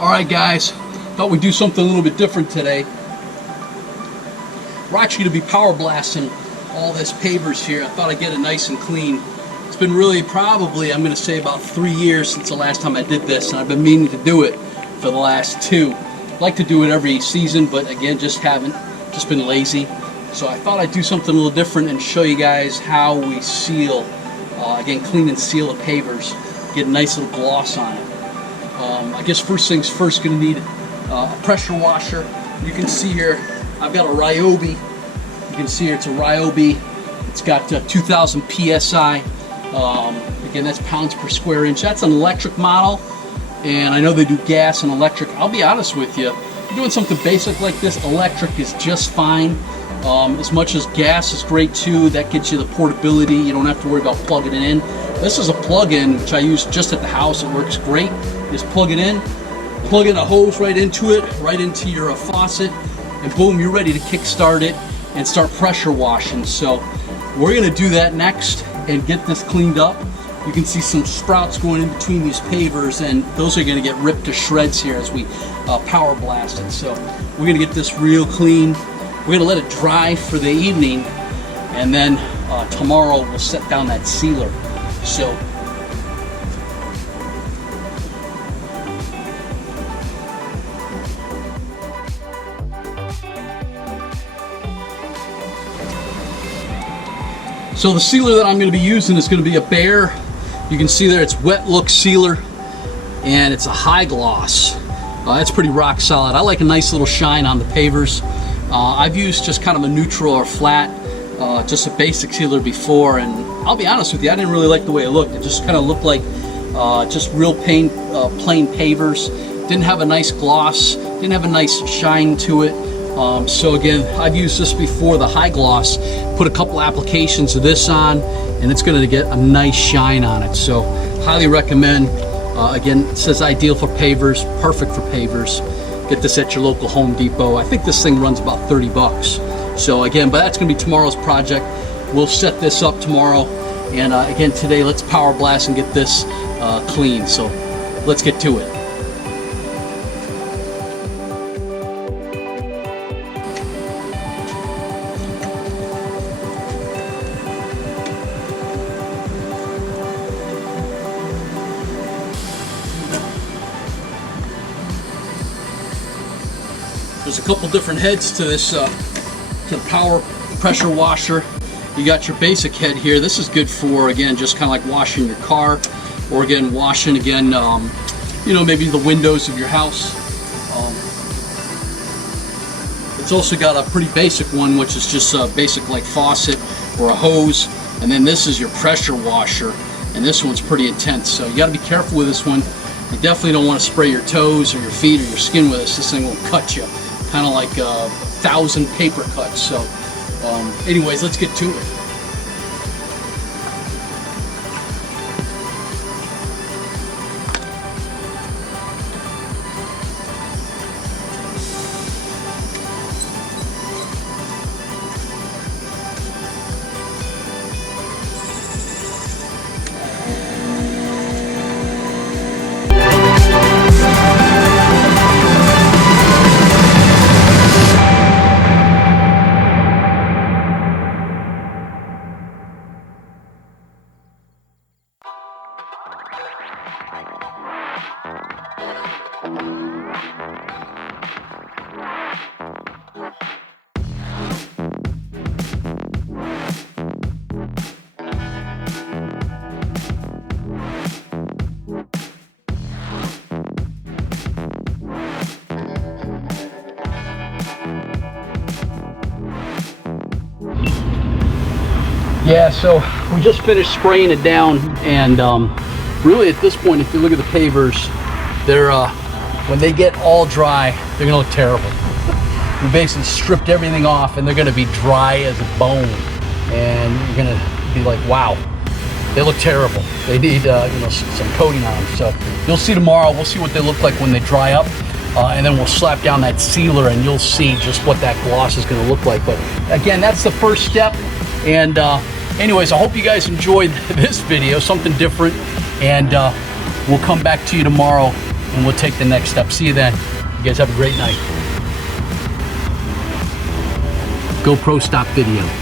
Alright guys, thought we'd do something a little bit different today. We're actually going to be power blasting all this pavers here. I thought I'd get it nice and clean. It's been really probably, I'm going to say, about 3 years since the last time I did this, and I've been meaning to do it for the last 2. I'd like to do it every season, but again, just been lazy. So I thought I'd do something a little different and show you guys how we seal, again, clean and seal the pavers, get a nice little gloss on it. I guess first things first, going to need a pressure washer. You can see here, I've got a Ryobi. You can see here it's a Ryobi. It's got 2,000 PSI. Again, that's pounds per square inch. That's an electric model, and I know they do gas and electric. I'll be honest with you, if you're doing something basic like this, electric is just fine. As much as gas is great too. That gets you the portability. You don't have to worry about plugging it in. This is a plug-in, which I use just at the house. It works great. Just plug it in, plug in a hose right into it, right into your faucet, and boom, you're ready to kickstart it and start pressure washing. So we're going to do that next and get this cleaned up. You can see some sprouts going in between these pavers, and those are going to get ripped to shreds here as we power blast it. So we're going to get this real clean. We're going to let it dry for the evening, and then tomorrow we'll set down that sealer. So the sealer that I'm going to be using is going to be a Behr. You can see there it's wet look sealer, and it's a high gloss. That's pretty rock solid. I like a nice little shine on the pavers. I've used just kind of a neutral or flat, just a basic sealer before, and I'll be honest with you, I didn't really like the way it looked. It just kind of looked like just real plain pavers. Didn't have a nice gloss, didn't have a nice shine to it. So again, I've used this before, the high gloss, put a couple applications of this on, and it's going to get a nice shine on it. So highly recommend. Again, it says ideal for pavers, perfect for pavers. Get this at your local Home Depot. I think this thing runs about 30 bucks. So again, but that's going to be tomorrow's project. We'll set this up tomorrow, and again today let's power blast and get this clean. So let's get to it. There's a couple different heads to this, to the power pressure washer. You got your basic head here. This is good for, again, just kind of like washing your car, or again, washing, again, you know, maybe the windows of your house. It's also got a pretty basic one, which is just a basic like faucet or a hose. And then this is your pressure washer, and this one's pretty intense. So you got to be careful with this one. You definitely don't want to spray your toes or your feet or your skin with this. This thing will cut you. Kind of like 1,000 paper cuts. So anyways, let's get to it. Yeah, so we just finished spraying it down, and really at this point, if you look at the pavers, they're when they get all dry, they're gonna look terrible. We basically stripped everything off, and they're gonna be dry as a bone, and you're gonna be like, wow, they look terrible. They need you know, some coating on them. So you'll see tomorrow. We'll see what they look like when they dry up. And then we'll slap down that sealer, and you'll see just what that gloss is going to look like. But again, that's the first step. And anyways, I hope you guys enjoyed this video, something different. And we'll come back to you tomorrow and we'll take the next step. See you then. You guys have a great night. GoPro stop video.